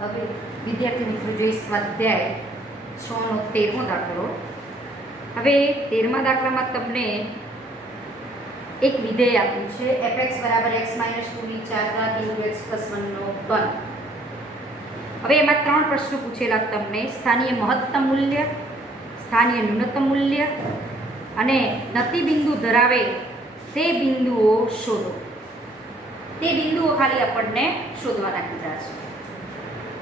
હવે વિદ્યાર્થી મિત્રો જોઈએ સ્વાધ્યાય 6 નો 13મો દાખલો. હવે 13મા દાખલામાં તમને એક વિધેય આપ્યું છે fx બરાબર x - 2 ની 4 ઘાત × x + 1 નો ઘન. હવે એમાં 3 પ્રશ્નો પૂછેલા તમને: સ્થાનીય મહત્તમ મૂલ્ય, સ્થાનીય ન્યૂનતમ મૂલ્ય અને નતિ બિંદુ ધરાવે તે બિંદુઓ શોધો. તે બિંદુઓ ખાલી આપણને શોધવાના કીધા છે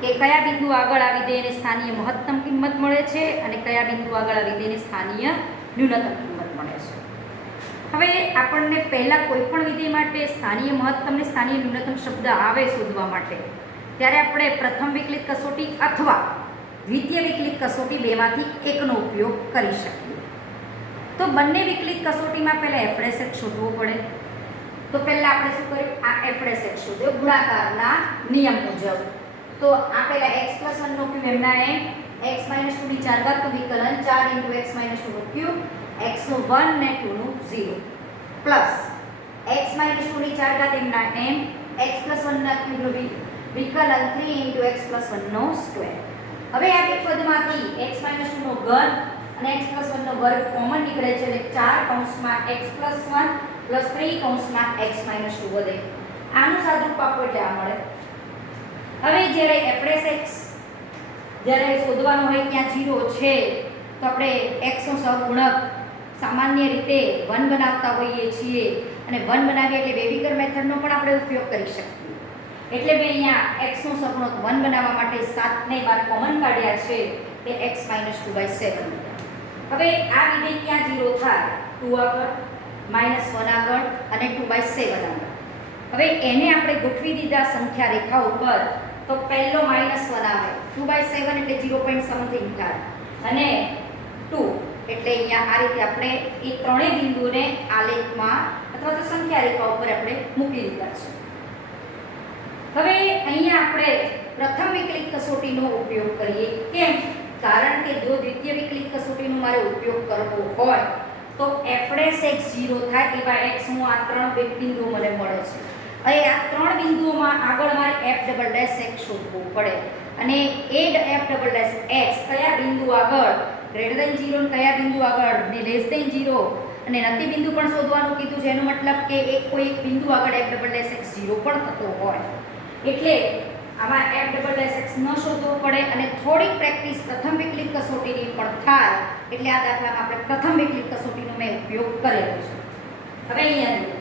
કે કયા બિંદુ આગળ આ વિધેયને સ્થાનીય મહત્તમ કિંમત મળે છે અને કયા બિંદુ આગળ આ વિધેયને સ્થાનીય ન્યૂનતમ કિંમત મળે છે. હવે આપણને પહેલાં કોઈ પણ વિધેય માટે સ્થાનીય મહત્તમ ને સ્થાનીય ન્યૂનતમ શબ્દ આવે શોધવા માટે, ત્યારે આપણે પ્રથમ વિકલિત કસોટી અથવા દ્વિતીય વિકલિત કસોટી બેમાંથી એકનો ઉપયોગ કરી શકીએ. તો બંને વિકલિત કસોટીમાં પહેલાં એફરેસેક શોધવો પડે. તો પહેલાં આપણે શું કર્યું? આ એફરેસેક શોધ્યો ગુણાકારના નિયમ મુજબ. તો આ પહેલાં x + 1 નો ક્યુબ એમના એમ x - 2 ની 4 ઘાત નું વિકલન 4 × x - 2 નો ક્યુબ x નો 1 ને 2 નું 0 પ્લસ x - 2 ની 4 ઘાત એમના એમ x + 1 ના ક્યુબ નું વિકલન 3 × x + 1 નો સ્ક્વેર. હવે આ બે પદમાંથી x - 2 નો ઘન અને x + 1 નો વર્ગ કોમન નીકળે છે એટલે 4 કૌંસમાં x + 1 + 3 કૌંસમાં x - 2 વધે. આનું સાદુરૂપ આપણને ક્યાં મળે? હવે જ્યારે એફરેસેક્સ જ્યારે શોધવાનો હોય ત્યાં 0 છે તો આપણે x નો સહગુણક સામાન્ય રીતે 1 બનાવતા હોઈએ છીએ અને 1 બનાવીએ એટલે વેવીકર મેથડનો પણ આપણે ઉપયોગ કરી શકીએ. એટલે મેં અહીંયા x નો સહગુણક 1 બનાવવા માટે 7 ને 12 કોમન કાઢ્યા છે તે x - 2/7. હવે આ વિધેય ક્યાં 0 થાય? 2 આગળ, -1 આગળ અને 2/7 આગળ. હવે એને આપણે ગોઠવી દીધા સંખ્યા રેખા ઉપર તો પહેલો -1 આવે, 2/7 એટલે 0. સમથિંગ થાય અને 2 એટલે અહીંયા આ રીતે આપણે એ ત્રણેય બિંદુને આલેખમાં અથવા તો સંખ્યા રેખા ઉપર આપણે મૂકી દીધા છે. હવે અહીંયા આપણે પ્રથમ વિકલિત કસોટીનો ઉપયોગ કરીએ. કેમ? કારણ કે જો દ્વિતીય વિકલિત કસોટીનો મારે ઉપયોગ કરવો હોય તો એફરેસેક 0 થાય એવા x નું આ ત્રણ બિંદુઓ મને મળે છે. હવે આ ત્રણ બિંદુઓમાં આગળ મારે f'' શોધવું પડે અને એ f'' કયા બિંદુ આગળ > 0 અને કયા બિંદુ આગળ ને <0 અને નતિ બિંદુ પણ શોધવાનું કીધું છે. એનો મતલબ કે કોઈ એક બિંદુ આગળ f'' 0 પણ થતો હોય એટલે આમાં f'' ન શોધવો પડે અને થોડીક પ્રેક્ટિસ પ્રથમ વિકલિત કસોટીની પણ થાય એટલે આ દાખલામાં આપણે પ્રથમ વિકલિત કસોટીનો મેં ઉપયોગ કરેલો છે. હવે અહીંયા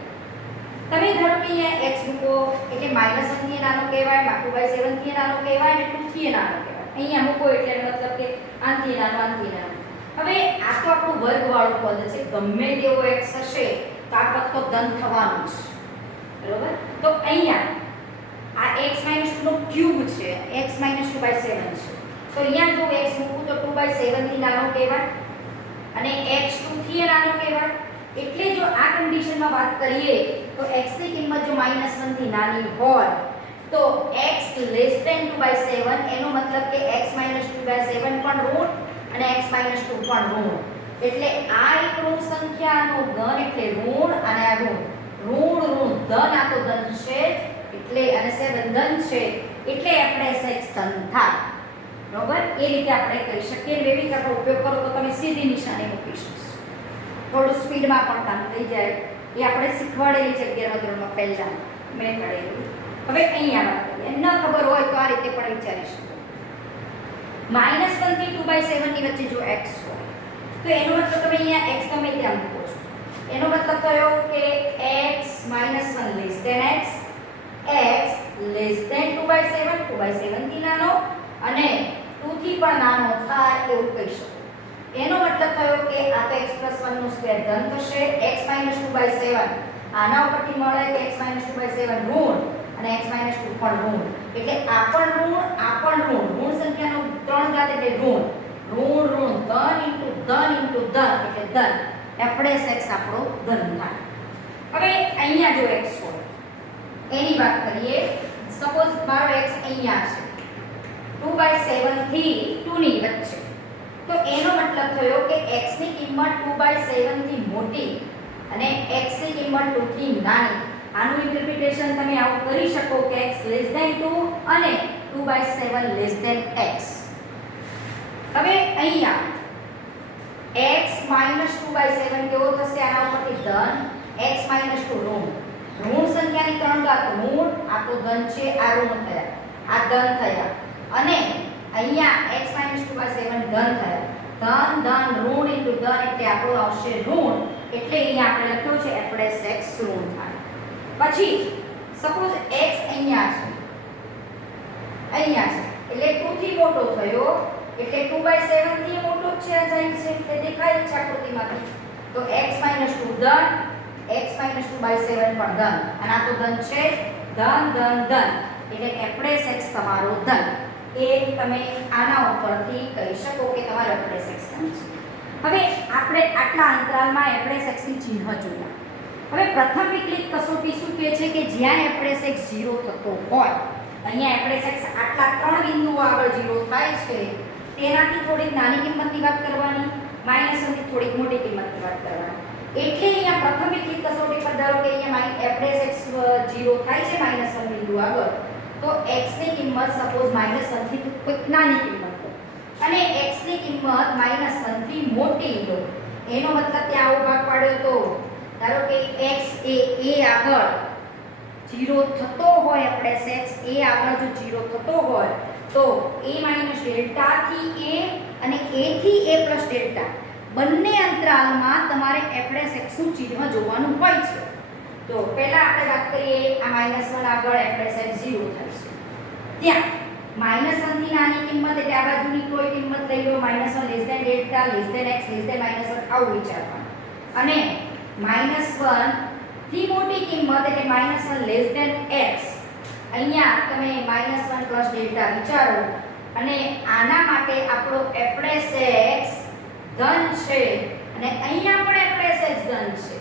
તમે ધારો કે અહીંયા x મૂકો એટલે -1 થી નાનો કહેવાય, 2/7 થી નાનો કહેવાય અને 2 થી નાનો કહેવાય. અહીંયા મૂકો એટલે મતલબ કે આનથી નાનો, આનથી નાનો. હવે આ તો આપણું વર્ગવાળું પદ છે. ગમે તેવો x હશે તો આ પદ તો ધન થવાનું જ. બરોબર? તો અહીંયા આ x - 2 નો ક્યુબ છે, x - 2/7 છે. તો અહીંયા જો x મૂકું તો 2/7 થી નાનો કહેવાય અને x 2 થી નાનો કહેવાય. એટલે જો આ કન્ડિશનમાં વાત કરીએ તો x ની કિંમત જો -1 થી નાની હોય તો x <2/7 એનો મતલબ કે x - 2/7 પણ ઋણ અને x - 2 પણ ઋણ. એટલે આ એક ઋણ સંખ્યાનો ધન એટલે ઋણ અને આ ઋણ ધન, આ તો ધન છે એટલે અને 7 ધન છે એટલે આપણે x ધન થાય. બરોબર? એ રીતે આપણે કરી શકીએ. વેવીકરનો ઉપયોગ કરો તો તમે સીધી નિશાની મૂકી શકશો. થોડું સ્પીડમાં પણ કામ થઈ જાય. એ આપણે શીખવાડેલી છે 11મા ધોરણમાં પહેલા મેં કરેલું. હવે અહીંયા વાત કરીએ. ન ખબર હોય તો આ રીતે પણ વિચારી શકો. -1 થી 2/7 ની વચ્ચે જો x હોય તો એનો મતલબ તમે અહીંયા x ગમે ત્યાં મૂકો છો. એનો મતલબ થયો કે x - 1 x <2/7 2/7 થી નાનો અને 2 થી પણ નાનો થાય એવું કહી શકો. એનો મતલબ થયો કે આ તો x + 1 નો સ્ક્વેર ધન થશે. x - 2/7 આના ઉપરથી મળે કે x - 2/7 ઋણ અને x - 2 પણ ઋણ. એટલે આ પણ ઋણ, આ પણ ઋણ. ઋણ સંખ્યાનો 3 ઘાત એટલે ઋણ ધન × ધન એટલે ધન. f'(x) આપણો ધન થાય. હવે અહીંયા જો x હોય એની વાત કરીએ. સપોઝ મારો x અહીંયા છે 2/7 થી 2 ની વચ્ચે. તો એનો મતલબ થયો કે x ની કિંમત 2/7 થી મોટી અને x ની કિંમત 2 થી નાની. આનું ઇન્ટરપ્રિટેશન તમે આવું કરી શકો કે x <2 અને 2/7 2/7 લેસ ધેન x. હવે અહીંયા x - 2/7 કેવો થશે? આના ઉપરથી ધન, x - 2 ઋણ. ઋણ સંખ્યાની 3 ઘાત ઋણ, આ તો ધન છે, આ ઋણ થયા, આ ધન થયા, અને અહીંયા x - 2/7 ધન થયા. ધન ધન ઋણ ઇન્ટુ ધન એટલે આપણો આવશે ઋણ, એટલે અહીંયા આપણે લખ્યું છે f' x ઋણ થાય. પછી સપોઝ x અહીંયા છે, એટલે 2 થી મોટો થયો, એટલે 2/7 થી મોટો જ છે, આ સાઈન છે એટલે દેખાય છે આકૃતિમાંથી. તો x - 2 ધન, x - 2/7 પણ ધન, અને આ તો ધન છે, ધન ધન ધન, એટલે f' x તમારો ધન. એ તમે આના ઉપરથી કહી શકો કે તમારો f' x ધન છે. હવે આપણે આટલા અંતરાલમાં f' x ની ચિહ્ન જોયા. હવે પ્રથમ વિકલિત કસોટી શું કહે છે કે જ્યાં f' x 0 થતો હોય, અહીંયા f' x આટલા 3 બિંદુઓ આગળ 0 થાય છે, તેનાથી થોડીક નાની કિંમતની વાત કરવાની, -1 થી થોડીક મોટી કિંમતની વાત કરવાની. એટલે અહીંયા પ્રથમ વિકલિત કસોટી પર ધારો કે અહીંયા f' x 0 થાય છે -1 બિંદુ આગળ, તો x ની કિંમત સપોઝ -1 થી કોઈક નાની કિંમત લો, અને x ની કિંમત -1 થી મોટી લો. એનો મતલબ ત્યાં આવો ભાગ પાડ્યો તો ધારો કે x એ a આગળ 0 થતો હોય, f' x a આગળ જો 0 થતો હોય તો a - ડેલ્ટા થી a અને a થી a + ડેલ્ટા બંને અંતરાલમાં તમારે f' x નું ચિહ્ન જોવાનું હોય છે. તો પહેલા આપણે વાત કરીએ આ -1 આગળ f' x 0 થાય છે, ત્યાં -1 થી નાની કિંમત એટલે આ બાજુની કોઈ કિંમત લઈ લો, -1 less than delta, less than x, less than -1 આવું વિચારવાનું. અને -1 થી મોટી કિંમત એટલે -1 લેસ ધેન x, અહીંયા તમે -1 + ડેલ્ટા વિચારો, અને આના માટે આપણો f' x ધન છે, અને અહીંયા પણ f' x ધન છે.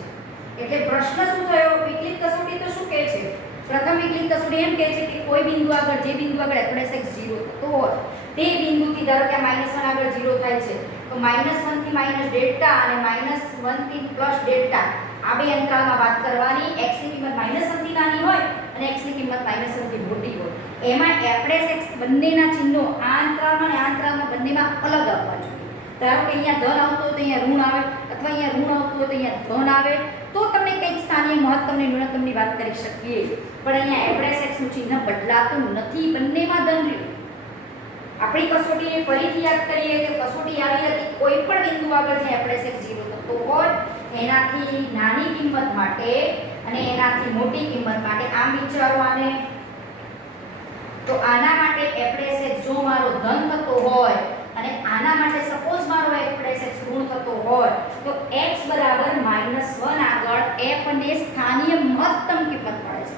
એટલે પ્રશ્ન શું થયો? વિકલિત કસોટી તો શું કહે છે? પ્રથમ વિકલિત કસોટી એમ કહે છે કે કોઈ બિંદુ આગળ, જે બિંદુ આગળ f' x 0 થતો હોય તે બિંદુથી ધારો કે -1 આગળ 0 થાય છે, તો -1 થી ડેલ્ટા અને -1 થી ડેલ્ટા આ બે અંતરાલમાં વાત કરવાની. x ની કિંમત -1 થી નાની હોય અને x ની કિંમત -1 થી મોટી હોય. એમાં f' x બંનેના ચિહ્નો આ અંતરાલમાં અને આ અંતરાલમાં બંનેમાં અલગ આપવા જોઈએ. ધારો કે અહીંયા ધન આવતો હોય તો અહીંયા ઋણ આવે, અથવા અહીંયા ઋણ આવતું હોય તો અહીંયા ધન આવે, તો તમને કંઈક સ્થાનીય મહત્તમ ને ન્યૂનતમની વાત કરી શકીએ. પણ અહીંયા f' x નું ચિહ્ન બદલાતું નથી, બંનેમાં ધન રહ્યું. આપણી કસોટીને ફરીથી યાદ કરીએ કે કસોટી આવી હતી કોઈ પણ બિંદુ આગળ જે f' x 0 થતો હોય એનાથી નાની કિંમત માટે અને એનાથી મોટી કિંમત માટે આમ વિચારો આને. તો આના માટે f' x જો મારો ધન થતો હોય અને આના માટે સપોઝ મારો f' x ઋણ થતો હોય, તો x બરાબર -1 આગળ f ને સ્થાનીય મહત્તમ કિંમત મળે છે.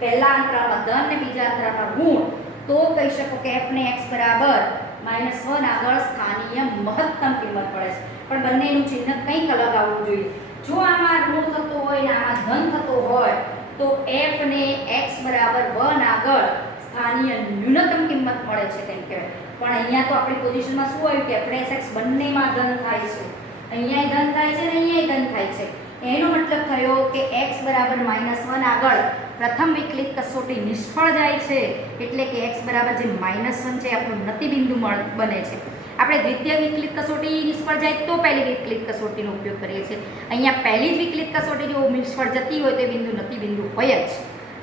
પહેલા અંતરાલમાં ધન ને બીજા અંતરાલમાં ઋણ, તો કહી શકો કે f ને x બરાબર -1 આગળ સ્થાનીય મહત્તમ કિંમત મળે છે. પણ બંનેનું ચિહ્ન કંઈક અલગ આવવું જોઈએ. જો આમાં ઋણ થતો હોય ને આમાં ધન થતો હોય, તો f ને x બરાબર 1 આગળ સ્થાનીય ન્યૂનતમ કિંમત મળે છે તેમ કહેવાય. પણ અહીંયા તો આપણી પોઝિશનમાં શું આવ્યું કે f' x બંનેમાં ધન થાય છે, અહીંયા ધન થાય છે ને અહીંયા ધન થાય છે. એનો મતલબ થયો કે x બરાબર -1 આગળ પ્રથમ વિકલિત કસોટી નિષ્ફળ જાય છે, એટલે કે x બરાબર જે -1 છે આપણું નતિબિંદુ બને છે. આપણે દ્વિતીય વિકલિત કસોટી નિષ્ફળ જાય તો પહેલી વિકલિત કસોટીનો ઉપયોગ કરીએ છીએ. અહીંયા પહેલી જ વિકલિત કસોટી જો નિષ્ફળ જતી હોય તો બિંદુ નતિબિંદુ હોય જ.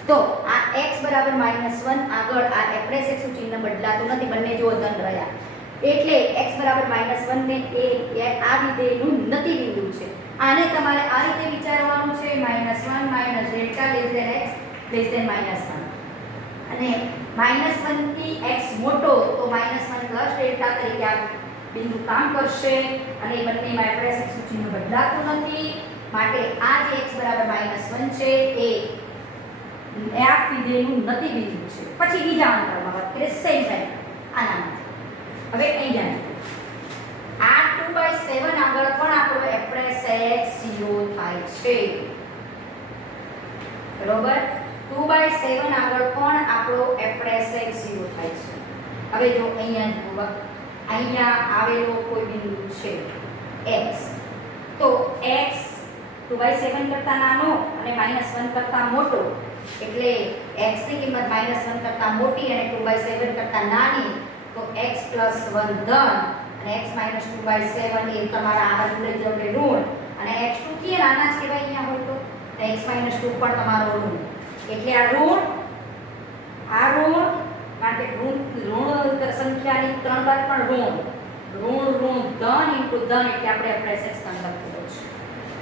તો આ x બરાબર -1 આગળ આ f' x નું ચિહ્ન બદલાતું નથી, બંને જો ધન રહ્યા, એટલે x બરાબર -1 ને એ આ વિધેયનું નતિબિંદુ છે. આને તમારે આ રીતે વિચારવાનું છે, -1 - delta less than x less than -1, અને -1 થી x મોટો તો -1 + ડેલ્ટા તરીકે આ બિંદુ કામ કરશે, અને બંનેમાં f' x નું ચિહ્ન બદલાતું નથી. માટે આ જે x બરાબર -1 છે એ આ વિધેયનું નતિબિંદુ છે. પછી બીજા અંતરમાં વાત કરીએ સેમ ટાઈમ આના માટે. હવે અહીંયા આ 2/7 આગળ પણ આપણો f' x 0 થાય છે, બરોબર? 2/7 આગળ પણ આપણો f' x 0 થાય છે. હવે જો અહીંયા આવેલો કોઈ બિંદુ છે x, તો x 2/7 કરતા નાનો અને -1 કરતા મોટો, એટલે x ની કિંમત -1 કરતાં મોટી અને 2/7 કરતાં નાની, તો x + 1 ધન અને x - 2/7 એ તમારા આ બાજુ લઈ જાવ એટલે ઋણ, અને x2 થી નાના જ કહેવાય અહીંયા હોય તો x - 2 પણ તમારો ઋણ. એટલે આ ઋણ કારણ કે ઋણ સંખ્યાની 3 બાદ પણ ઋણ ધન ઇન્ટુ ધન, એટલે આપણે fx ધન લખેલો છે.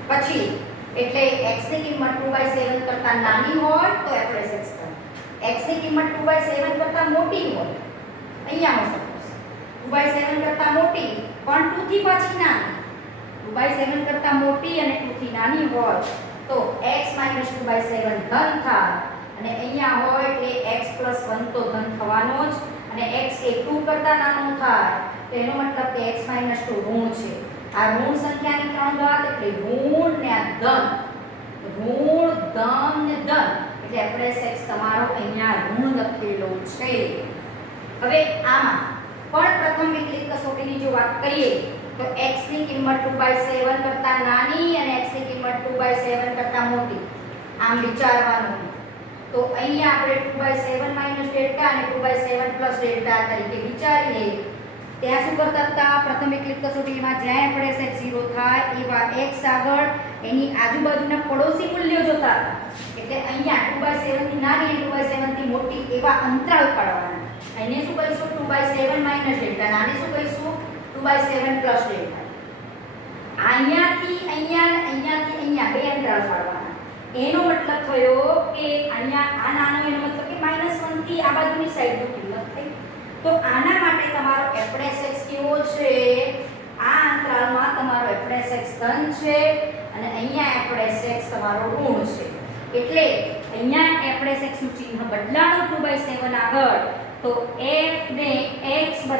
પછી એટલે x ની કિંમત 2/7 કરતાં નાની હોય તો fx ધન, x ની કિંમત 2/7 કરતાં મોટી હોય, અહીંયા હું સપોઝ 2/7 કરતાં મોટી પણ 2 થી પાછી નાની, 2/7 કરતાં મોટી અને 2 થી નાની હોય તો x - 2/7 ધન થાય, અને અહીંયા હોય એટલે x + 1 તો ધન થવાનો જ, અને x એ 2 કરતાં નાનો થાય તો એનો મતલબ કે x - 2 ઋણ છે. આ ઋણ સંખ્યાની 3 ઘાત એટલે ઋણ ને આ ધન, ઋણ ધન ને ધન, એટલે fx તમારો અહીંયા ઋણ લખેલો છે. હવે આમાં પણ પ્રથમ વિકલિત કસોટીની જો વાત કરીએ તો x ની કિંમત 2/7 કરતાં નાની અને x ની કિંમત 2/7 કરતાં મોટી, આમ વિચારવાનું. તો અહીંયા આપણે 2/7 - ડેલ્ટા અને 2/7 + ડેલ્ટા તરીકે વિચારીએ. ત્યાં શું કરતા હતા પ્રથમ વિકલિત કસોટીમાં, જ્યાં fx 0 થાય એવા x આગળ એની આજુબાજુના પડોશી મૂલ્યો જોતા હતા. એટલે અહીંયા 2/7 થી નાની અને 2/7 થી મોટી એવા અંતરાલ પાડવાના. એને શું કહીશું 2/7 - ડેલ્ટા, નાને શું કહીશું 2/7 + ડેલ્ટા. અહીંયાથી અહીંયા અહીંયાથી અહીંયા બે અંતરાલ પાડવાના. એનો મતલબ થયો કે અહીંયા આ નાનો, એનો મતલબ કે -1 થી આ બાજુની સાઈડની કિંમત થઈ. તો આના માટે તમારો fx કેવો છે, આ અંતરાલમાં તમારો fx ધન છે અને અહીંયા fx તમારો ઋણ છે. એટલે અહીંયા fx નું ચિહ્ન બદલાણું 2/7 આગળ, તો f ને x =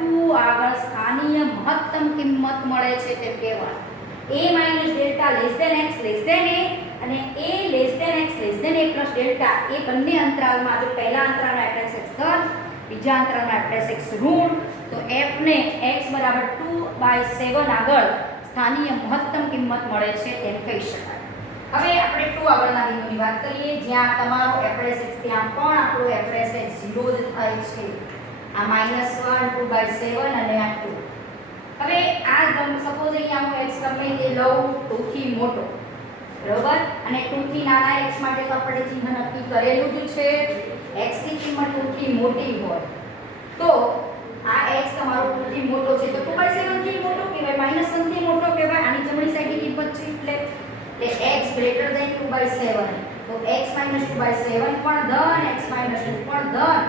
2 આગળ સ્થાનીય મહત્તમ કિંમત મળે છે તે કહેવાય. a - ડેલ્ટા x a અને a x a + ડેલ્ટા એ બંને અંતરાલમાં, જો પહેલા અંતરાલમાં fx ધન, બીજા અંતરાલમાં fx ઋણ, તો f ને x = 2/7 આગળ સ્થાનીય મહત્તમ કિંમત મળે છે તેમ કહી શકાય. હવે આપણે 2 આગળના બિંદુની વાત કરીએ, જ્યાં તમારો fx, ત્યાં પણ આપણો fx 0 જ થાય છે. આ -1 2/7 અને આ 2. હવે આ સપોઝ અહીંયા હું x ગમે તે લઉં 2 થી મોટો, બરોબર, અને 2 થી નાના x માટે તો આપણે ચિહ્ન નક્કી કરેલું જ છે. x ની કિંમત 2 થી મોટી હોય તો આ x તમારો 2 થી મોટો છે તો 2/7 થી મોટો કહેવાય, -1 થી મોટો કહેવાય. આની જમણી સાઈડની કિંમત છે એટલે x > 2/7, તો x - 2/7 પણ ધન, x - 2 પણ ધન,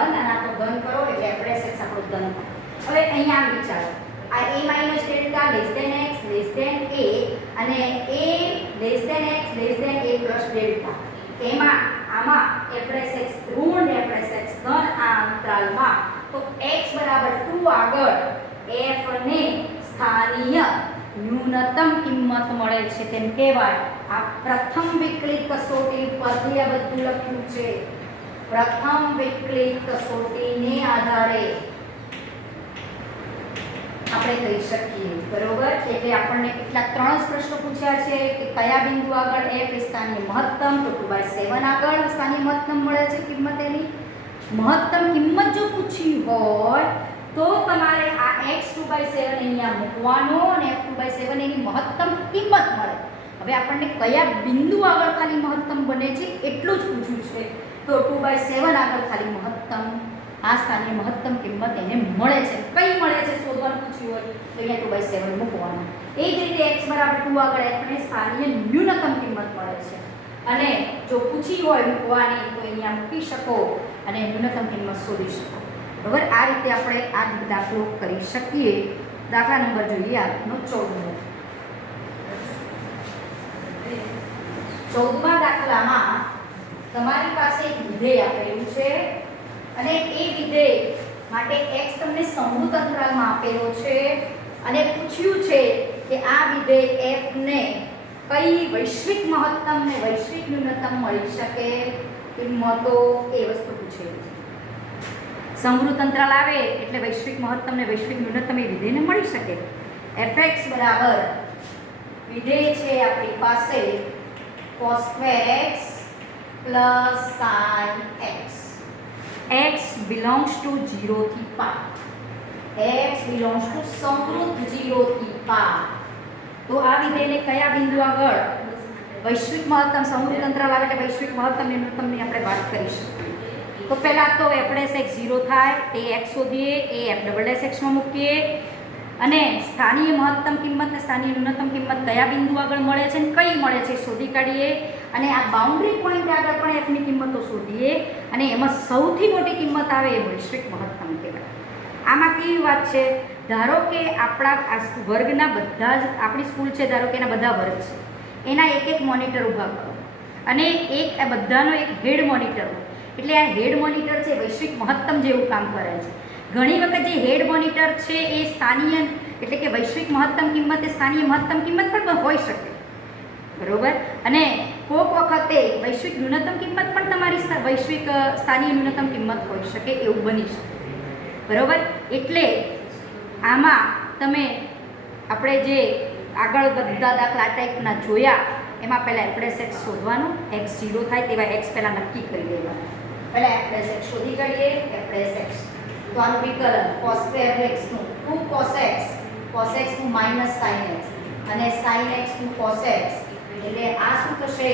અને આ તો ધન કરો એટલે fx આપણો ધન થાય. હવે અહીંયા આમ વિચારો, આ a - ડેલ્ટા x a અને a x a + ડેલ્ટા, એમાં આમાં fx ઋણ ને fx ધન આ અંતરાલમાં, તો x = 2 આગળ f ને સ્થાનીય ન્યૂનતમ કિંમત મળે છે તેમ કહેવાય. આ પ્રથમ વિકલિત કસોટી પરથી આ બધું લખ્યું છે. પ્રથમ વિકલિત કસોટીને આધારે આપણે કહી શકીએ, બરોબર. એટલે આપણને કેટલા 3 પ્રશ્નો પૂછ્યા છે કે કયા બિંદુ આગળ f સ્થાનીય મહત્તમ, તો 2/7 આગળ સ્થાનીય મહત્તમ મળે છે કિંમત. એની મહત્તમ કિંમત જો પૂછી હોય તો તમારે આ x 2/7 અહીંયા મૂકવાનો અને f 2/7 એની મહત્તમ કિંમત મળે. હવે આપણને કયા બિંદુ આગળ ખાલી મહત્તમ બને છે એટલું જ પૂછ્યું છે, તો 2/7 આગળ ખાલી મહત્તમ, આ સ્થાનીય મહત્તમ કિંમત એને મળે છે. કઈ મળે છે શોધવાનું પૂછ્યું હોય તો અહીંયા 2/7 મૂકવાનું. એ જ રીતે x = 2 આગળ f ને સ્થાનીય ન્યૂનતમ કિંમત મળે છે, અને જો પૂછી હોય મૂકવાની તો અહીંયા મૂકી શકો અને ન્યૂનતમ કિંમત શોધી શકો. બરાબર, આ રીતે આપણે આ દાખલો કરી શકીએ. દાખલા નંબર જોઈએ આપનો 14મો. 14મા દાખલામાં તમારી પાસે એક વિધેય આપેલું છે અને એ વિધેય માટે x તમને સમૃદ્ધ અંતરાલમાં આપેલો છે અને પૂછ્યું છે કે આ વિધેય f ને કઈ વૈશ્વિક મહત્તમ ને વૈશ્વિક ન્યૂનતમ મળી શકે કિંમતો, એ વસ્તુ પૂછેલી છે. સમૃદ્ધ અંતરાલ આવે એટલે વૈશ્વિક મહત્તમ ને વૈશ્વિક ન્યૂનતમ એ વિધેયને મળી શકે. fx બરાબર વિધેય છે આપણી પાસે cos square x plus sin x. x belongs to 0 થી pi. x belongs to સમૃદ્ધ 0 થી pi. તો આ વિધેયને કયા બિંદુ આગળ વૈશ્વિક મહત્તમ સમૃદ્ધ અંતરાલ આવે એટલે વૈશ્વિક મહત્તમ ન્યૂનતમની આપણે વાત કરીશું. તો પહેલાં તો f'(x) 0 થાય તે x શોધીએ, એ f'(x) માં મૂકીએ અને સ્થાનીય મહત્તમ કિંમત ને સ્થાનીય ન્યૂનતમ કિંમત કયા બિંદુ આગળ મળે છે ને કઈ મળે છે શોધી કાઢીએ અને આ બાઉન્ડ્રી પોઈન્ટ આગળ પણ f ની કિંમતો શોધીએ અને એમાં સૌથી મોટી કિંમત આવે એ વૈશ્વિક મહત્તમ કહેવાય. આમાં કેવી વાત છે, ધારો કે આપણા વર્ગના બધા જ આપણી સ્કૂલ છે, ધારો કે એના બધા વર્ગ છે, એના એક એક મોનિટર ઊભા કરો અને એક બધાનો એક હેડ મોનિટર હોય એટલે આ હેડ મોનિટર છે વૈશ્વિક મહત્તમ જેવું કામ કરે છે. ઘણી વખત જે હેડ મોનિટર છે એ સ્થાનીય એટલે કે વૈશ્વિક મહત્તમ કિંમત એ સ્થાનીય મહત્તમ કિંમત પણ હોઈ શકે, બરોબર, અને કોઈક વખતે વૈશ્વિક ન્યૂનતમ કિંમત પણ તમારી વૈશ્વિક સ્થાનીય ન્યૂનતમ કિંમત હોઈ શકે, એવું બની શકે, બરોબર. એટલે આમાં તમે આપણે જે આગળ બધા દાખલા ટાઈપના જોયા એમાં પહેલાં f'(x) શોધવાનું, x 0 થાય તેવા x પહેલાં નક્કી કરી દેવાનું. પહેલાં f'(x) શોધી કાઢીએ. f'(x) તો આનું વિકલન cos square x નું 2 cos x નું માઇનસ sin x અને sin x નું cos x એટલે આ શું થશે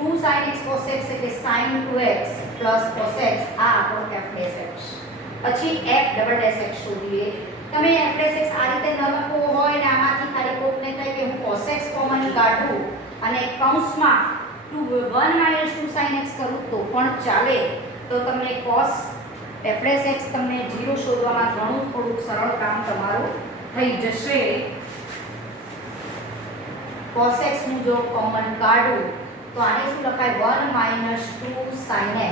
2 sin x cos x એટલે sin 2x plus cos x આ આપણો f'(x). પછી f'(x) શોધીએ. તમે f'(x) આ રીતે ન લખવો હોય ને આમાંથી ખાલી કોકને થાય કે હું cos x કોમન કાઢું અને કૌંસમાં 1 - 2 sin x કરું તો પણ ચાલે. તો તમને cos f'(x) તમને 0 શોધવામાં ઘણું થોડું સરળ કામ તમારું થઈ જશે. cos x નું જો કોમન કાઢું તો આને શું લખાય 1 - 2 sin x,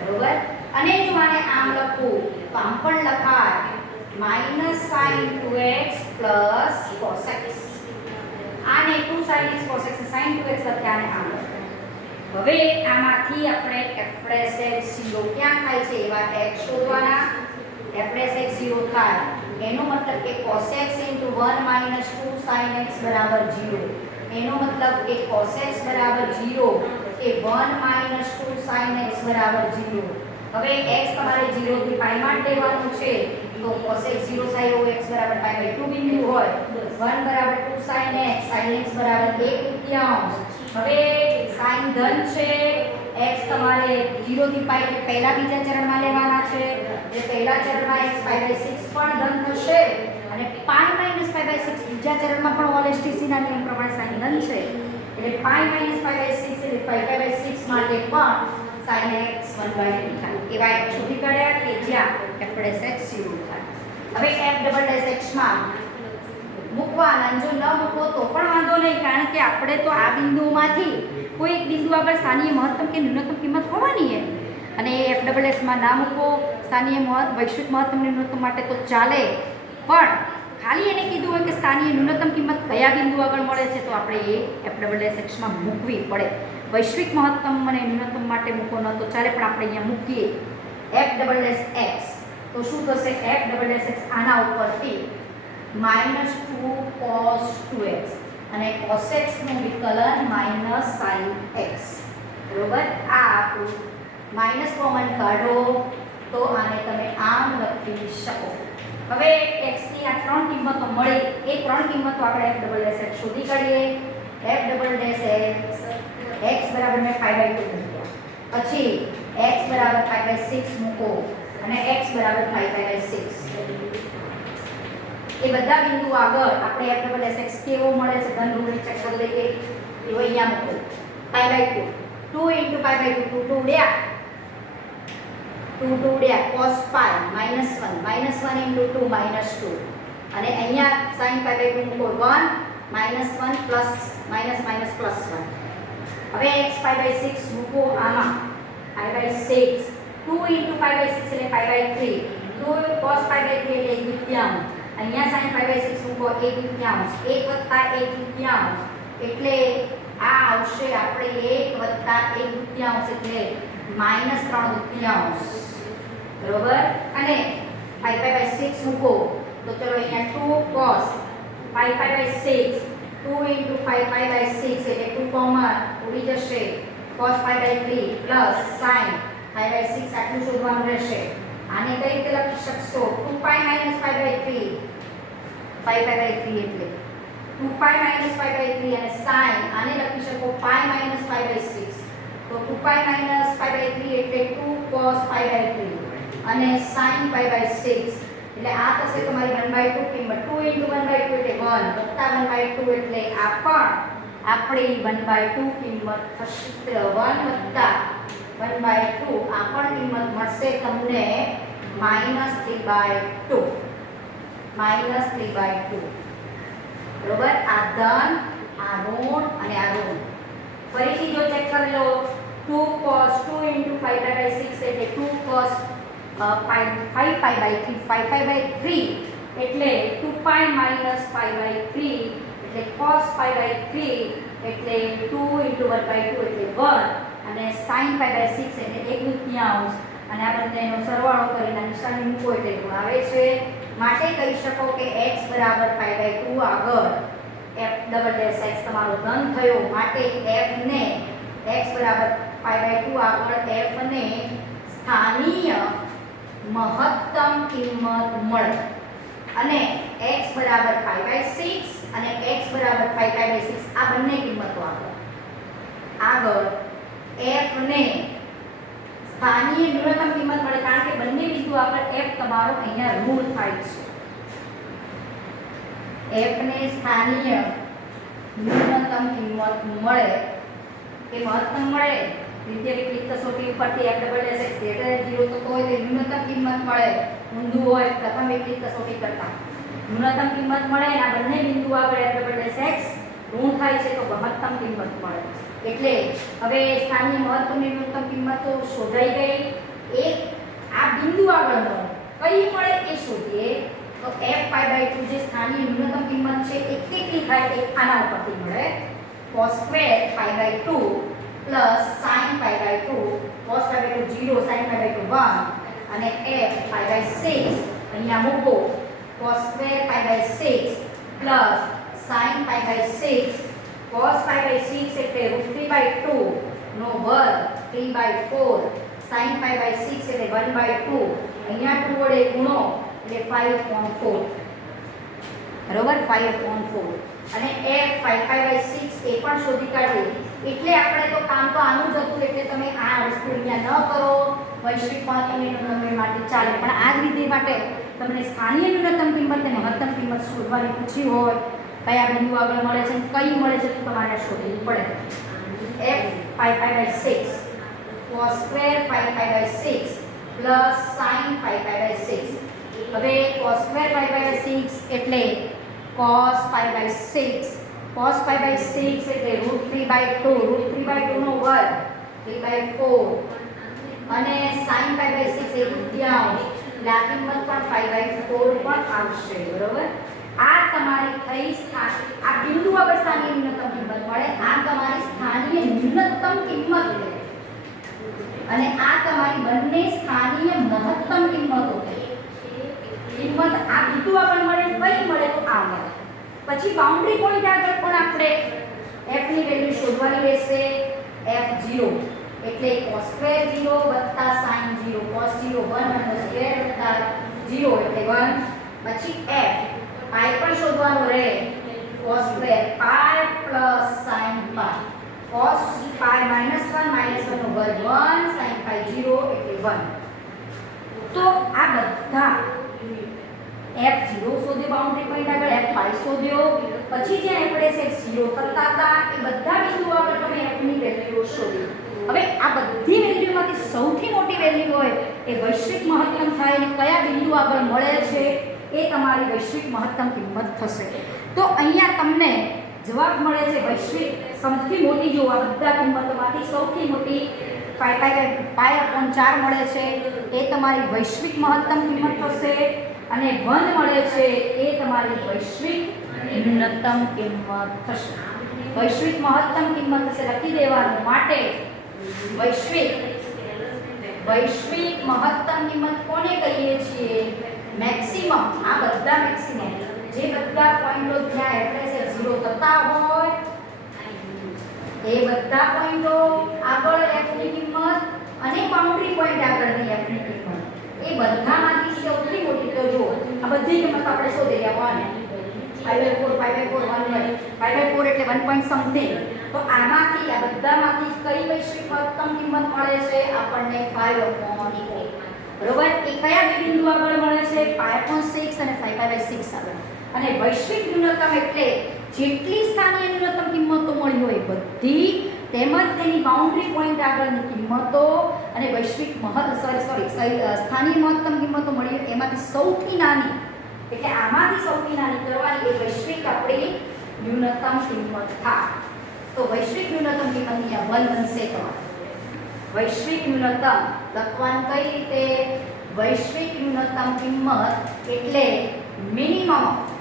બરોબર. અને જો આને આમ લખું તો આમ પણ લખાય -sin 2x plus cos x. આને 2 sin x cos x sin 2x લખ્યા અને આમ લખ્યા. હવે આમાંથી આપણે f'(x) 0 ક્યાં થાય છે એવા x શોધવાના. f'(x) 0 થાય એનો મતલબ કે cos x * 1 - 2 sin x બરાબર 0. એનો મતલબ કે cos x બરાબર 0 કે 1 - 2 sin x બરાબર 0. હવે x તમારે 0 થી pi માં લેવાનું છે તો cos x 0 થાય એવો x બરાબર pi/2 બિંદુ હોય. 1 બરાબર 2 sin x બરાબર 1/2. હવે sin ધન છે, x તમારે 0 થી pi એટલે પહેલા બીજા ચરણમાં લેવાના છે. જે પહેલા ચરણમાં x pi/6 પણ ધન થશે અને pi - pi/6 બીજા ચરણમાં પણ OLSTC ના નિયમ પ્રમાણે sin ધન છે એટલે pi - pi/6 એટલે pi/6 માટે પણ sin x 1/2 થાય. એવા એક શોધી કાઢ્યા કે જ્યાં f'(x) 0 થાય. હવે f'(x) માં મૂકવાના, જો ન મૂકો તો પણ વાંધો નહીં કારણ કે આપણે તો આ બિંદુમાંથી કોઈ એક બિંદુ આગળ સ્થાનીય મહત્તમ કે ન્યૂનતમ કિંમત હોવાની છે અને f'(x) માં ના મૂકો સ્થાનીય વૈશ્વિક મહત્તમ ન્યૂનતમ માટે તો ચાલે, પણ ખાલી એને કીધું હોય કે સ્થાનીય ન્યૂનતમ કિંમત કયા બિંદુ આગળ મળે છે તો આપણે એ f'(x) માં મૂકવી પડે. વૈશ્વિક મહત્તમ અને ન્યૂનતમ માટે મૂકો ન તો ચાલે પણ આપણે અહીંયા મૂકીએ f'(x). તો શું થશે f'(x) આના ઉપરથી -2 cos 2x અને cos x નું વિકલન -sin x, બરોબર. આ આપણું માઈનસ કોમન કાઢો તો આને તમે આમ લખી શકો. હવે x ની આ ત્રણ કિંમતો મળી એ ત્રણ કિંમતો આપણે f'(x) શોધી કાઢીએ. f'(x) x બરાબર મેં pi/2 મૂક્યા, પછી x બરાબર pi/6 મૂકો અને x બરાબર pi/6. એ બધા બિંદુ આગળ આપણે f'(x) કેવો મળે છે ધન ઋણ ચેક કરી લઈએ. એવો અહીંયા મૂકો pi/2 2 * pi/2 2 2 cos pi -1 - 2 -2 અને અહીંયા sin pi/2 મૂકો 1 -1 પ્લસ -1. હવે x pi/6 મૂકો આમાં pi/6 2 * pi/6 એટલે pi/3 2 cos pi/3 એટલે 1/2. અહીંયા sin pi/6 મૂકો 1/2 1 + 1/2 એટલે આ આવશે આપણે 1 + 1/2 એટલે -3/2, બરોબર. અને pi/6 મૂકો તો ચલો અહીંયા 2 cos pi/6 2 into 5 pi by 6 એટલે 2 કોમન ઉડી જશે cos pi by 3 plus sin pi by 6 આટલું શોધવાનું રહેશે. આને કઈ રીતે લખી શકશો 2 pi minus pi by 3 pi by 3 એટલે 2 pi minus pi by 3 અને sin આને લખી શકો pi minus pi by 6 તો 2 pi minus pi by 3 એટલે 2 cos pi by 3 અને sin pi by 6 એટલે આ થશે તમારી 1/2 કિંમત 2 into 1/2 એટલે 1 વત્તા 1/2 એટલે આ પણ આપણી 1/2 કિંમત થશે 1 વત્તા 1/2 આ પણ કિંમત મળશે તમને -3/2 -3/2 બરોબર. આ ધન આ ઋણ અને આ ઋણ ફરીથી જો ચેક કરી લો 2 cos 2 into 5 pi by 6 એટલે 2 cos 5 pi by 3 5 pi by 3 એટલે 2 pi minus pi by 3 એટલે cos pi by 3 એટલે 2 into 1/2 એટલે 1 અને sin pi by 6 એટલે 1/2 અને આ બંનેનો સરવાળો કરીને નિશાની મૂકો એટલે ગુણ આવે છે. માટે કહી શકો કે x બરાબર pi by 2 આગળ f ડબલ ડેશ x તમારો ધન થયો માટે f ને x બરાબર pi by 2 આગળ f ને સ્થાનીય મહત્તમ કિંમત મળે અને x બરાબર pi by 6 અને x બરાબર pi by 6 આ બંને કિંમતો આગળ f ને સ્થાનીય ન્યૂનતમ કિંમત મળે કારણ કે બંને બિંદુ આગળ f તમારો અહીંયા ઋણ થાય છે. f ને સ્થાનીય ન્યૂનતમ કિંમત મળે કે મહત્તમ મળે દ્વિતીય વિકલિત કસોટી ઉપરથી f double dash x greater 0 તો હોય તો ન્યૂનતમ કિંમત મળે ઊંધું હોય પ્રથમ વિકલિત કસોટી કરતા ન્યૂનતમ કિંમત મળે અને આ બંને બિંદુ આગળ f ડબલ ડેશ x ઋણ થાય છે તો મહત્તમ કિંમત મળે. એટલે હવે સ્થાનીય મહત્તમ ન્યૂનતમ કિંમત તો શોધાઈ ગઈ. એક આ બિંદુ આગળ કઈ મળે એ શોધીએ તો f pi by 2 જે સ્થાનીય ન્યૂનતમ કિંમત છે એ કેટલી થાય એ આના ઉપરથી મળે cos square pi by 2 plus sin pi by 2 cos pi by 2 0 sin pi by 2 1 અને f pi by 6 અહીંયા મૂકો cos square pi by 6 plus sin pi by 6 cos pi by 6 એટલે √3/2 નો વર્ગ 3/4 sin pi by 6 એટલે 1/2 અહીંયા 2 વડે ગુણો એટલે 5/4 બરોબર 5/4 અને f 5 pi by 6 એ પણ શોધી કાઢી. એટલે આપણે તો કામ તો આનું જ હતું એટલે તમે આ વસ્તુ અહીંયા ન કરો વૈશ્વિક મહત્તમ ન્યૂનતમ માટે ચાલે પણ આ જ વિધિ માટે તમને સ્થાનીય ન્યૂનતમ કિંમત અને મહત્તમ કિંમત શોધવાની પૂછી હોય કયા બિંદુ આગળ મળે છે કઈ મળે છે તો તમારે શોધવું પડે. f 5 pi by 6 cos square 5 pi by 6 plus sin 5 pi by 6 હવે cos square 5 pi by 6 એટલે cos pi by 6 cos pi by 6 એટલે √3/2 નો વર્ગ 3/4 અને sin pi by 6 એ તૃતીયાંશ એટલે આ કિંમત પણ 5/4 પણ આવશે બરોબર. આ તમારી થઈ આ બિંદુ આગળ સ્થાનીય ન્યૂનતમ કિંમત મળે આ તમારી સ્થાનીય ન્યૂનતમ કિંમત છે અને આ તમારી બંને સ્થાનીય મહત્તમ કિંમતો કિંમત આ બિંદુ આગળ મળે કઈ મળે તો આ મળે. પછી બાઉન્ડ્રી પોઈન્ટ આગળ પણ આપણે f ની વેલ્યુ શોધવાની રહેશે f0 એટલે cos square 0 sin 0 cos 0 1 અને square 0 એટલે 1 પછી f pi પણ શોધવાનું રહે cos square pi plus sin pi cos pi -1 નો વર્ગ 1 sin pi 0 એટલે 1. તો આ બધા f0 શોધ્યો બાઉન્ડ્રી પોઈન્ટ આગળ f pi શોધ્યો પછી જે આપણે છે 0 કરતા હતા એ બધા બિંદુ આગળ તમે f ની વેલ્યુઓ શોધી. હવે આ બધી વેલ્યુમાંથી સૌથી મોટી વેલ્યુ હોય એ વૈશ્વિક મહત્તમ થાય અને કયા બિંદુ આગળ મળે છે એ તમારી વૈશ્વિક મહત્તમ કિંમત થશે. તો અહીંયા તમને જવાબ મળે છે વૈશ્વિક સૌથી મોટી જો આ બધા કિંમતોમાંથી સૌથી મોટી pi/4 મળે છે એ તમારી વૈશ્વિક મહત્તમ કિંમત થશે અને 1 મળે છે એ તમારી વૈશ્વિક ન્યૂનતમ કિંમત થશે. વૈશ્વિક મહત્તમ કિંમત થશે લખી દેવાનું માટે વૈશ્વિક મહત્તમ કિંમત કોને કહીએ છીએ મેક્સિમમ. આ બધા મેક્સિમમ જે બધા પોઈન્ટો જ્યાં એડ્રેસ છે 0 થતા હોય એ બધા પોઈન્ટો આગળ f ની કિંમત અને બાઉન્ડ્રી પોઈન્ટ આગળની f ની કિંમત એ બધામાંથી સૌથી મોટી તો જુઓ આ બધી કિંમત આપણે શોધી રહ્યા 1 5/4 5/4 5/4 એટલે 1 પોઈન્ટ સમથિંગ તો આમાંથી આ બધામાંથી કઈ વૈશ્વિક મહત્તમ કિંમત મળે છે આપણને 5/4 બરોબર એ કયા બે બિંદુ આગળ મળે છે 5/6 અને 5/6 આગળ અને વૈશ્વિક ન્યૂનતમ એટલે જેટલી સ્થાનીય ન્યૂનતમ કિંમતો મળી હોય બધી તેમજ તેની બાઉન્ડ્રી પોઈન્ટ આગળની કિંમતો અને વૈશ્વિક સ્થાનીય મહત્તમ કિંમતો મળી હોય એમાંથી સૌથી નાની એટલે આમાંથી સૌથી નાની કરવાની એ વૈશ્વિક આપણી ન્યૂનતમ કિંમત થાય તો વૈશ્વિક ન્યૂનતમ કિંમત અહીંયા 1 બનશે તમારે વૈશ્વિક ન્યૂનતમ લખવાનું કઈ રીતે વૈશ્વિક ન્યૂનતમ કિંમત એટલે મિનિમમ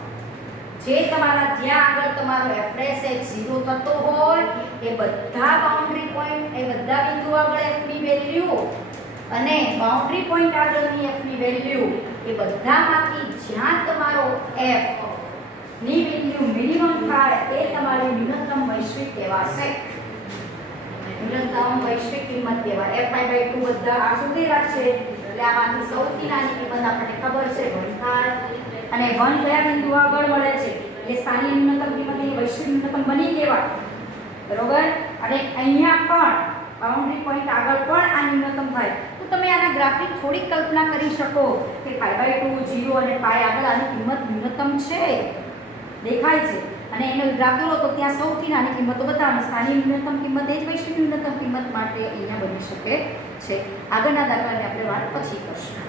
જે તમારા જ્યાં આગળ તમારો f' 0 થતો હોય એ બધા બાઉન્ડ્રી પોઈન્ટ એ બધા બિંદુ આગળ f ની વેલ્યુ અને બાઉન્ડ્રી પોઈન્ટ આગળની f ની વેલ્યુ એ બધામાંથી જ્યાં તમારો f ની વેલ્યુ મિનિમમ થાય એ તમારી ન્યૂનતમ વૈશ્વિક કહેવાશે ન્યૂનતમ વૈશ્વિક કિંમત કહેવાય f/2 બધા આ સુધી રાખશે એટલે આમાંથી સૌથી નાની કિંમત આપણને ખબર છે 1 થાય અને 1 કયા બિંદુ આગળ મળે છે એટલે સ્થાનિય ન્યૂનતમ કિંમત એ વૈશ્વિક ન્યૂનતમ બની કહેવાય બરોબર અને અહીંયા પણ બાઉન્ડ્રી પોઈન્ટ આગળ પણ આ ન્યૂનતમ થાય તો તમે આના ગ્રાફની થોડીક કલ્પના કરી શકો કે π/2 0 અને π આગળ આની કિંમત ન્યૂનતમ છે દેખાય છે અને એનો ગ્રાફ દોરો તો ત્યાં સૌથી નાની કિંમતો બતાવવાની સ્થાનિય ન્યૂનતમ કિંમત એ જ વૈશ્વિક ન્યૂનતમ કિંમત માટે અહીંયા બની શકે છે આગળના દાખલાની આપણે વાત પછી કરશું